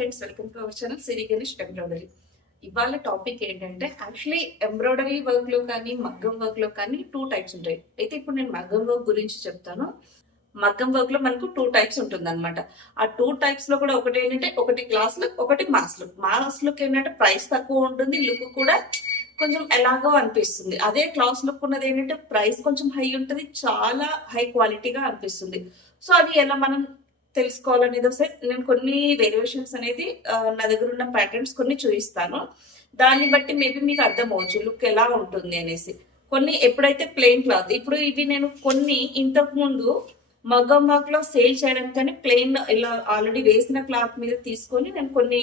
Friends, welcome to our channel Siri Ganesh embroidery. ఇవాళ topic ఏంటంటే actually embroidery work లో కానీ మగ్గం వర్క్ లో కానీ టూ టైప్స్ ఉంటాయి. అయితే ఇప్పుడు నేను మగ్గం వర్క్ గురించి చెప్తాను. మగ్గం వర్క్ లో మనకు టూ టైప్స్ ఉంటుంది అనమాట. ఆ టూ టైప్స్ లో కూడా ఒకటి ఏంటంటే ఒకటి గ్లాస్ లుక్, ఒకటి మాస్ లుక్. మాస్ లుక్ ఏంటంటే ప్రైస్ తక్కువ ఉంటుంది, లుక్ కూడా కొంచెం ఎలాగో అనిపిస్తుంది. అదే క్లాస్ లుక్ ఉన్నది ఏంటంటే ప్రైస్ కొంచెం హై ఉంటుంది, చాలా హై క్వాలిటీగా అనిపిస్తుంది. సో అది ఎలా మనం తెలుసుకోవాలనేది ఒకసారి నేను కొన్ని వేరియేషన్స్ అనేది నా దగ్గర ఉన్న ప్యాటర్న్స్ కొన్ని చూపిస్తాను. దాన్ని బట్టి మేబీ మీకు అర్థం అవ్వచ్చు లుక్ ఎలా ఉంటుంది అనేసి. కొన్ని ఎప్పుడైతే ప్లెయిన్ క్లాత్, ఇప్పుడు ఇవి నేను కొన్ని ఇంతకు ముందు మగ్గం వర్క్ లో సేల్ చేయడానికి కానీ ప్లెయిన్ ఇలా ఆల్రెడీ వేసిన క్లాత్ మీద తీసుకొని నేను కొన్ని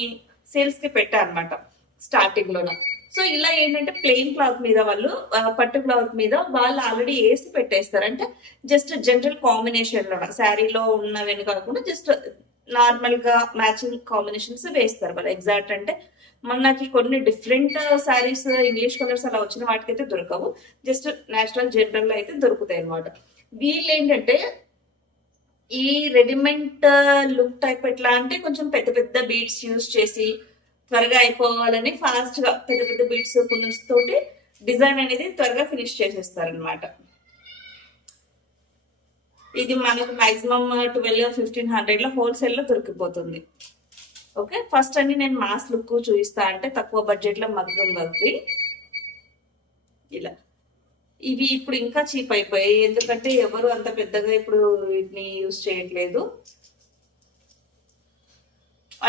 సేల్స్ కి పెట్టాను అనమాట స్టార్టింగ్ లోన. సో ఇలా ఏంటంటే ప్లెయిన్ క్లాత్ మీద వాళ్ళు పట్టు క్లాత్ మీద వాళ్ళు ఆల్రెడీ వేసి పెట్టేస్తారు. అంటే జస్ట్ జనరల్ కాంబినేషన్ లో శారీలో ఉన్నవని కాకుండా జస్ట్ నార్మల్ గా మ్యాచింగ్ కాంబినేషన్స్ వేస్తారు వాళ్ళు. ఎగ్జాక్ట్ అంటే మనకి కొన్ని డిఫరెంట్ శారీస్ ఇంగ్లీష్ కలర్స్ అలా వచ్చిన వాటికైతే దొరకవు, జస్ట్ నేచురల్ జనరల్ లో అయితే దొరుకుతాయి అనమాట. వీళ్ళు ఏంటంటే ఈ రెడీమేడ్ లుక్ టైప్ ఎట్లా అంటే కొంచెం పెద్ద పెద్ద బీడ్స్ యూజ్ చేసి త్వరగా అయిపోవాలని ఫాస్ట్ గా పెద్ద పెద్ద బీడ్స్ కుందన్స్ తోటి డిజైన్ అనేది త్వరగా ఫినిష్ చేసేస్తారు అనమాట. ఇది మనకు మాక్సిమం 1200-1500 లో హోల్సేల్ లో దొరికిపోతుంది. ఓకే, ఫస్ట్ అన్ని నేను మాస్ లుక్ చూపిస్తా అంటే తక్కువ బడ్జెట్ లో మగ్గం వర్క్ ఇలా. ఇవి ఇప్పుడు ఇంకా చీప్ అయిపోయాయి, ఎందుకంటే ఎవరు అంత పెద్దగా ఇప్పుడు వీటిని యూజ్ చేయట్లేదు.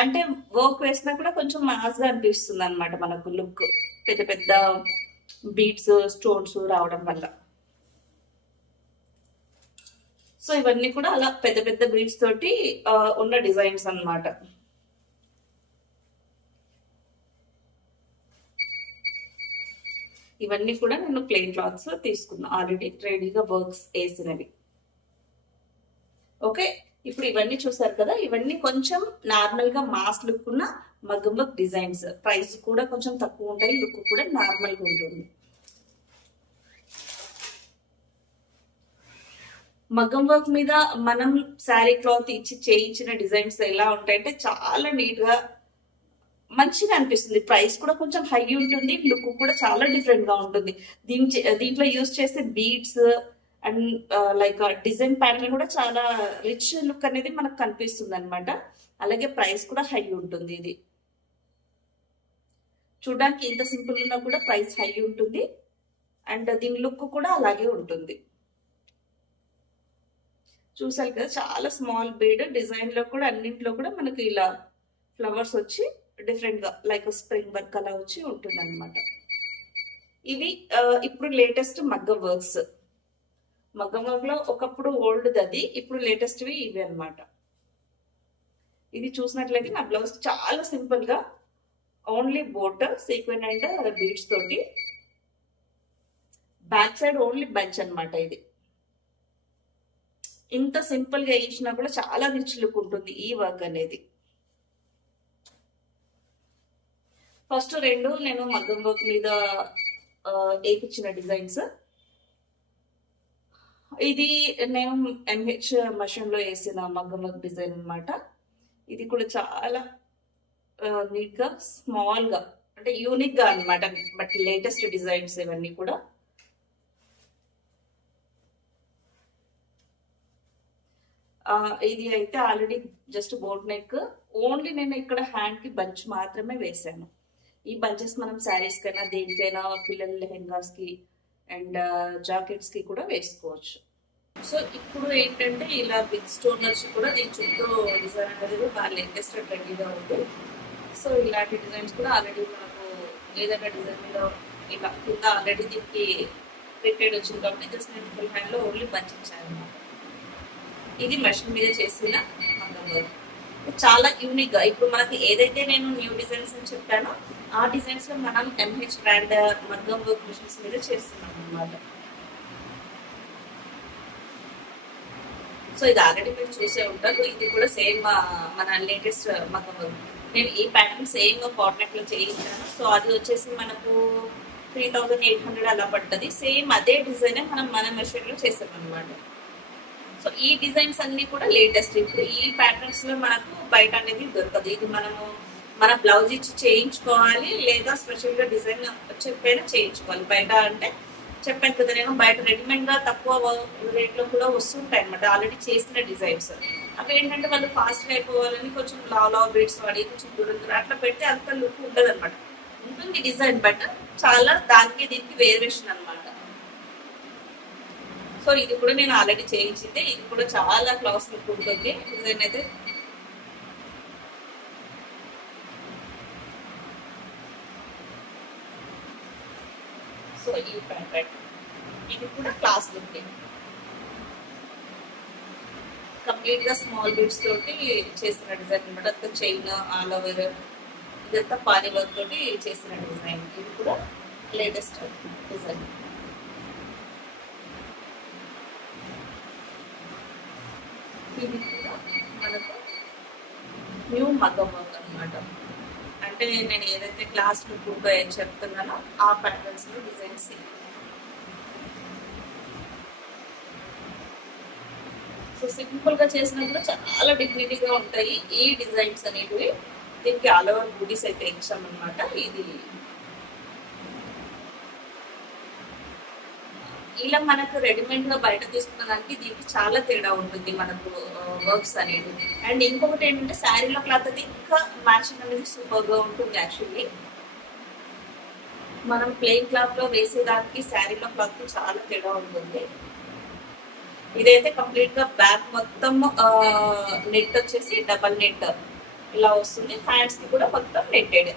అంటే వర్క్ వేసినా కూడా కొంచెం మాస్ గా అనిపిస్తుంది అనమాట మనకు లుక్, పెద్ద పెద్ద బీడ్స్ స్టోన్స్ రావడం వల్ల. సో ఇవన్నీ కూడా అలా పెద్ద పెద్ద బీడ్స్ తోటి ఉన్న డిజైన్స్ అన్నమాట. ఇవన్నీ కూడా నేను ప్లెయిన్ క్లాత్స్ తీసుకున్నా, ఆల్రెడీ రెడీగా వర్క్స్ వేసినవి. ఓకే, ఇప్పుడు ఇవన్నీ చూసారు కదా, ఇవన్నీ కొంచెం నార్మల్ గా మాస్ లుక్ ఉన్న మగ్గం వర్క్ డిజైన్స్. ప్రైస్ కూడా కొంచెం తక్కువ ఉంటాయి, లుక్ కూడా నార్మల్ గా ఉంటుంది. మగ్గం వర్క్ మీద మనం శారీ క్లాత్ ఇచ్చి చేయించిన డిజైన్స్ ఎలా ఉంటాయంటే చాలా నీట్ గా మంచిగా అనిపిస్తుంది. ప్రైస్ కూడా కొంచెం హై ఉంటుంది, లుక్ కూడా చాలా డిఫరెంట్ గా ఉంటుంది. దీంట్లో యూజ్ చేసే beads and like design pattern కూడా చాలా రిచ్ లుక్ అనేది మనకు కనిపిస్తుంది అనమాట. అలాగే ప్రైస్ కూడా హై ఉంటుంది. ఇది చూడడానికి ఇంత సింపుల్ ఉన్నా కూడా ప్రైస్ హై ఉంటుంది, అండ్ దీని లుక్ కూడా అలాగే ఉంటుంది. చూసారు కదా, చాలా స్మాల్ బీడ్ డిజైన్ లో కూడా అన్నింటిలో కూడా మనకి ఇలా ఫ్లవర్స్ వచ్చి డిఫరెంట్ గా లైక్ స్ప్రింగ్ వర్క్ అలా వచ్చి ఉంటుంది అనమాట. ఇవి ఇప్పుడు లేటెస్ట్ మగ్గం వర్క్స్. మగ్గం వర్క్ లో ఒకప్పుడు ఓల్డ్ అది, ఇప్పుడు లేటెస్ట్ వి ఇవి అనమాట. ఇది చూసినట్లయితే నా బ్లౌజ్ చాలా సింపుల్ గా only boat sequin and beads తోటి, బ్యాక్ సైడ్ ఓన్లీ బంచ్ అనమాట. ఇది ఇంత సింపుల్ గా వేసినా కూడా చాలా రిచ్ లుక్ ఉంటుంది ఈ వర్క్ అనేది. ఫస్ట్ రెండు నేను మగ్గం వర్క్ మీద వేయించిన డిజైన్స్. ఇది నేను ఎంహెచ్ మషిన్ లో వేసిన మగ్గం వర్క్ డిజైన్ అనమాట. ఇది కూడా చాలా నీట్ గా స్మాల్ గా అంటే యూనిక్ గా అనమాట, బట్ లేటెస్ట్ డిజైన్స్ ఇవన్నీ కూడా. ఇది అయితే already just boat neck, only నేను ఇక్కడ హ్యాండ్ కి బంచ్ మాత్రమే వేసాను. ఈ బంచెస్ మనం శారీస్ కైనా దేనికైనా పిల్లల లెహెంగాస్ కి అండ్ జాకెట్స్ కి కూడా వేసుకోవచ్చు. సో ఇప్పుడు ఏంటంటే ఇలా బిగ్ స్టోన్ వచ్చి కూడా దీని చుట్టూ డిజైన్ అనేది బాగా లేటెస్ట్ ట్రెండీగా ఉంది. సో ఇలాంటి డిజైన్స్ కూడా ఆల్రెడీ మనకు ఏదైనా డిజైన్ మీద ఇలా కింద ఆల్రెడీ దీనికి ప్రింటెడ్ వచ్చింది కాబట్టి జస్ట్ నేను ఫుల్ హ్యాండ్ లో ఓన్లీ బంచ్ ఇచ్చాను అనమాట. ఇది మెషిన్ మీద చేసిన మగ్గం వర్క్ చాలా యూనిక్ గా. ఇప్పుడు మనకి ఏదైతే నేను న్యూ డిజైన్స్ అని చెప్పానో ఆ డిజైన్స్ లో మనం ఎంహెచ్ బ్రాండ్ మగ్గం వర్క్ మిషన్స్ మీద చేస్తున్నాం అనమాట. సో ఇది ఆల్రెడీ మీరు చూసే ఉంటారు. ఇది కూడా సేమ్ మన లేటెస్ట్ మగ్గం వర్క్. నేను ఈ ప్యాటర్న్ సేమ్ గా కాటన్ లో చేయించాను. సో అది వచ్చేసి మనకు 3800 అలా పడ్డది. సేమ్ అదే డిజైన్ మనం మన మెషిన్ లో చేసాం అనమాట. సో ఈ డిజైన్స్ అన్ని కూడా లేటెస్ట్. ఇప్పుడు ఈ ప్యాటర్న్స్ లో మనకు బయట అనేది దొరకదు. ఇది మనము మన బ్లౌజ్ ఇచ్చి చేయించుకోవాలి, లేదా స్పెషల్ గా డిజైన్ చెప్పైనా చేయించుకోవాలి. బయట అంటే చెప్పాను కదా నేను, బయట రెడీమేడ్ గా తక్కువ రేట్ లో కూడా వస్తుంటాయి అనమాట, ఆల్రెడీ చేసిన డిజైన్స్. అవి ఏంటంటే వాళ్ళు ఫాస్ట్ గా అయిపోవాలని కొంచెం లావ్ బీడ్స్ వాడి కొంచెం దూరం అట్లా పెడితే అంత లుక్ ఉండదు అనమాట. ఉంటుంది డిజైన్, బట్ చాలా దానికి దీనికి వేరియేషన్ అనమాట. సో ఇది కూడా నేను ఆల్రెడీ చేయించింది. ఇది కూడా చాలా క్లాస్ లుక్ ఉంటుంది డిజైన్ అయితే. సో ఈ ప్యాటర్న్ ఇది కూడా క్లాస్ లుక్, కంప్లీట్ గా స్మాల్ బీడ్స్ తోటి చేసిన డిజైన్ అనమాట. అంతా చైన్ ఆల్ ఓవర్ ఇదంతా పానీ వర్క్ తోటి చేసిన డిజైన్. ఇది కూడా లేటెస్ట్ డిజైన్. ఇది కూడా మనకు న్యూ మగ్గం వర్క్ అనమాట. అంటే నేను ఏదైతే క్లాస్ లుక్ ఏం చెప్తున్నానో ఆ ప్యాటర్న్స్ లో డిజైన్స్. సో సింపుల్ గా చేసినప్పుడు చాలా డిగ్నిటీగా ఉంటాయి ఈ డిజైన్స్ అనేవి. దీనికి ఆల్ ఓవర్ బూటీస్ అయితే ఇచ్చామన్నమాట. ఇది ఇలా మనకు రెడీమేడ్ గా బయట తీసుకున్న దానికి దీనికి చాలా తేడా ఉంటుంది మనకు వర్క్స్ అనేది. అండ్ ఇంకొకటి ఏంటంటే శారీలో క్లాత్ అది ఇంకా మ్యాచింగ్ అనేది సూపర్ గా ఉంటుంది. యాక్చువల్లీ మనం ప్లెయిన్ క్లాత్ లో వేసేదానికి శారీలో క్లాత్ చాలా తేడా ఉంటుంది. ఇదైతే కంప్లీట్ గా బ్యాక్ మొత్తం నెట్ వచ్చేసి డబల్ నెట్ ఇలా వస్తుంది. హ్యాండ్స్ కి కూడా మొత్తం నెట్టెడ్.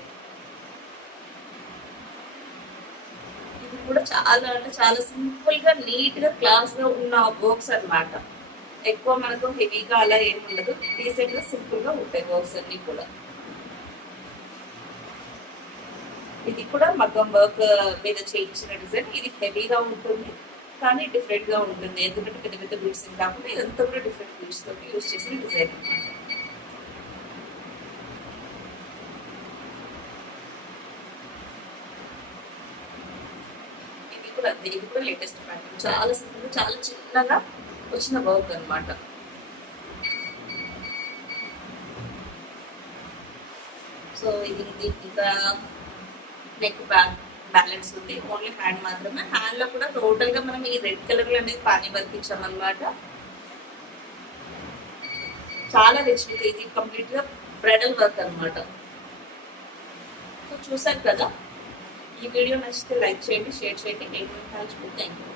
ఇది కూడా చాలా అంటే చాలా సింపుల్ గా నీట్ గా క్లాస్ గా ఉన్న వర్క్స్ అనమాట. ఎక్కువ మనకు హెవీగా అలా ఏమి ఉండదు, డీసెంట్ గా సింపుల్ గా ఉంటాయి వర్క్స్ అన్ని కూడా. ఇది కూడా మగ్గం వర్క్ మీద చేయించిన డిజైన్. ఇది హెవీగా ఉంటుంది కానీ డిఫరెంట్ గా ఉంటుంది, ఎందుకంటే పెద్ద పెద్ద బీడ్స్ కాకుండా ఇదంతా కూడా డిఫరెంట్ బీడ్స్ తోటి యూజ్ చేసిన డిజైన్ అనమాట. ఇది కూడా లేటెస్ట్ ప్యాటర్న్. చాలా సింపుల్, చాలా చిన్నగా వచ్చిన వర్క్ అనమాట. సో ఇది ఇంకా నెక్ బ్యాలెన్స్ ఉంది, ఓన్లీ హ్యాండ్ మాత్రమే. హ్యాండ్ లో కూడా టోటల్ గా మనం ఈ రెడ్ కలర్ అనేది పానీ వర్క్ ఇచ్చామన్నమాట. చాలా రిచ్. ఇది కంప్లీట్ గా బ్రైడల్ వర్క్ అనమాట. సో చూసారు కదా, ఈ వీడియో నచ్చితే లైక్ చేయండి, షేర్ చేయండి. Thank you.